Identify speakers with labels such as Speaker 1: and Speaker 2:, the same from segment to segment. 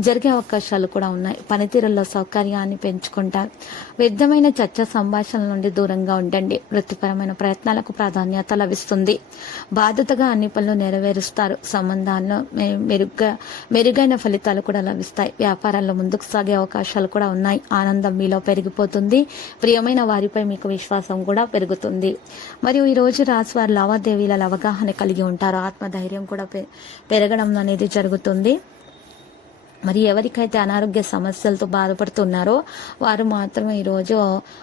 Speaker 1: జరిగే అవకాశాలు కూడా ఉన్నాయి. పనితీరులో సౌకర్యాన్ని పెంచుకుంటారు. వ్యర్థమైన చర్చ సంభాషణల నుండి దూరంగా ఉండండి. వృత్తిపరమైన ప్రయత్నాలకు ప్రాధాన్యత లభిస్తుంది. బాధ్యతగా అన్ని పనులు నెరవేరుస్తారు. సంబంధాల్లో మెరుగ్గా మెరుగైన ఫలితాలు కూడా లభిస్తాయి. వ్యాపారాల్లో ముందుకు సాగే అవకాశాలు కూడా ఉన్నాయి. ఆనందం మీలో పెరిగిపోతుంది. ప్రియమైన వారిపై మీకు విశ్వాసం కూడా పెరుగుతుంది. మరియు ఈ రోజు రాశి వారి లావాదేవీల అవగాహన కలిగి ఉంటారు. ఆత్మధైర్యం కూడా పె- పెరగడం అనేది జరుగుతుంది. మరి ఎవరికైతే అనారోగ్య సమస్యలతో బాధపడుతున్నారో వారు మాత్రమే ఈరోజు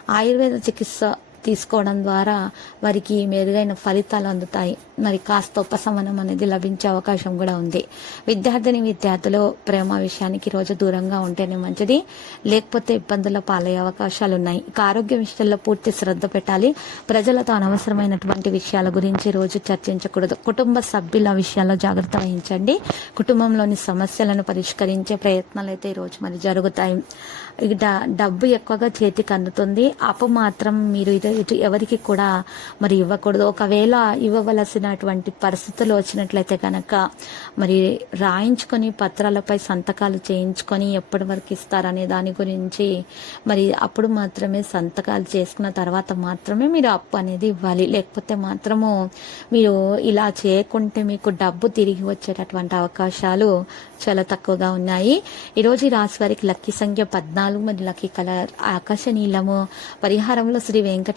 Speaker 1: ఆయుర్వేద చికిత్స తీసుకోవడం ద్వారా వారికి మెరుగైన ఫలితాలు అందుతాయి. మరి కాస్త ఉపశమనం అనేది లభించే అవకాశం కూడా ఉంది. విద్యార్థిని విద్యార్థులు ప్రేమ విషయానికి రోజు దూరంగా ఉంటేనే మంచిది. లేకపోతే ఇబ్బందుల పాలయ్యే అవకాశాలు ఉన్నాయి. ఇక ఆరోగ్య విషయాల్లో పూర్తి శ్రద్ధ పెట్టాలి. ప్రజలతో అనవసరమైనటువంటి విషయాల గురించి రోజు చర్చించకూడదు. కుటుంబ సభ్యుల విషయాల్లో జాగ్రత్త వహించండి. కుటుంబంలోని సమస్యలను పరిష్కరించే ప్రయత్నాలు అయితే ఈరోజు మరి జరుగుతాయి. ఇక డ- డబ్బు ఎక్కువగా చేతికి అందుతుంది. అప్పు మాత్రం మీరు ఇటు ఇటు ఎవరికి కూడా మరి ఇవ్వకూడదు. ఒకవేళ ఇవ్వవలసినటువంటి పరిస్థితులు వచ్చినట్లయితే కనుక మరి రాయించుకొని పత్రాలపై సంతకాలు చేయించుకొని ఎప్పటి వరకు ఇస్తారనే దాని గురించి మరి అప్పుడు మాత్రమే సంతకాలు చేసుకున్న తర్వాత మాత్రమే మీరు అప్పు అనేది ఇవ్వాలి. లేకపోతే మాత్రము మీరు ఇలా చేయకుంటే మీకు డబ్బు తిరిగి వచ్చేటటువంటి అవకాశాలు చాలా తక్కువగా ఉన్నాయి. ఈరోజు ఈ రాశి వారికి లక్కీ సంఖ్య పద్నాలుగు మరి లక్కీ కలర్ ఆకాశ నీలము పరిహారంలో శ్రీ వెంకట